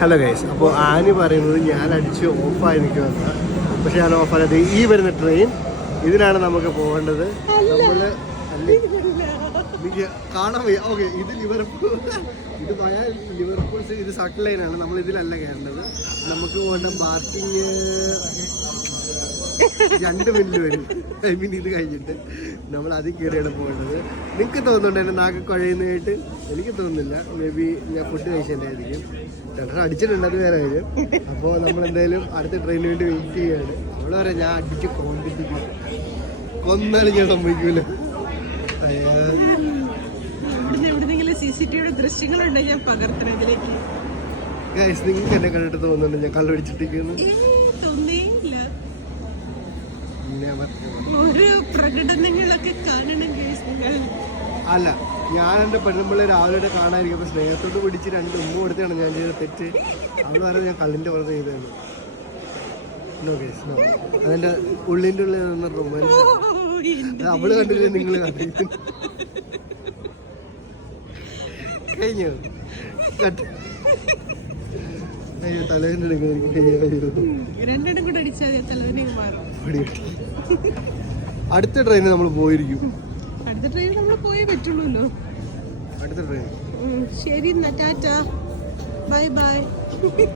Hello guys, അപ്പോൾ Annie പറയുന്നത് ഞാൻ അടിച്ച് ഓഫായി നിൽക്കുമെന്ന. പക്ഷെ ഞാൻ ഓഫായത് ഈ വരുന്ന ട്രെയിൻ ഇതിലാണ് നമുക്ക് പോകേണ്ടത്. നമ്മൾ കാണാൻ വയ്യ. ഓക്കെ, ഇത് ലിവർപൂൾ, ഇത് പോയാൽ ലിവർപൂൾ, ഇത് സട്ട് ലൈനാണ്. നമ്മൾ ഇതിലല്ല കയറേണ്ടത്. നമുക്ക് പോകേണ്ട പാർക്കിങ് 2 മിനിറ്റ് വരും. ഐ മീൻ ഇത് കഴിഞ്ഞിട്ട് നമ്മൾ അതിൽ കയറിയാണ് പോകേണ്ടത്. നിങ്ങൾക്ക് തോന്നുന്നുണ്ട് എൻ്റെ നാക്ക് കുഴയുന്നതായിട്ട്? എനിക്ക് തോന്നുന്നില്ല. മേ ബി ഞാൻ ഫുഡ് കഴിച്ചതിൻ്റെ ആയിരിക്കും. ടെൻഷൻ അടിച്ചിട്ടുണ്ട്, അത് വേറെ കാര്യം. അപ്പോൾ നമ്മൾ എന്തായാലും അടുത്ത ട്രെയിനിന് വേണ്ടി വെയിറ്റ് ചെയ്യുകയാണ്. അവിടെ വരെ ഞാൻ അടിച്ച് കൊന്നാലും ഞാൻ സമ്മതിക്കൂല. ഗൈസ്, നിങ്ങൾക്ക് എന്നെ കണ്ടിട്ട് തോന്നുന്നുണ്ട് ഞാൻ കള്ളുപിടിച്ചിട്ടിരിക്കുന്നു? അല്ല, ഞാൻ എൻ്റെ പെണ്ണുമ്പിള്ളേ രാവിലെ കാണാതിരിക്കും. അപ്പോൾ സ്നേഹത്തോട് പിടിച്ച് 2 ഉമ്മ കൊടുത്താണ് ഞാൻ ചെയ്ത തെറ്റ്. അത് പറഞ്ഞാൽ ഞാൻ കള്ളിൻ്റെ പുറത്ത് ചെയ്തതാണ്. No guys, no. അതെൻ്റെ ഉള്ളിൻ്റെ ഉള്ളിൽ നിന്ന റൊമാൻസ്. അത് അവള് കണ്ടില്ലേ, നിങ്ങൾ കണ്ടിരിക്കും. കഴിഞ്ഞു കട്ട്. അയ്യോ, തലേൻ്റെ അടുത്ത ട്രെയിന് നമ്മൾ പോയിരിക്കും. അടുത്ത ട്രെയിൻ നമ്മൾ പോയേ പറ്റുള്ളൂ. അടുത്ത ട്രെയിൻ ശരി, ടാറ്റ, ബൈ ബൈ.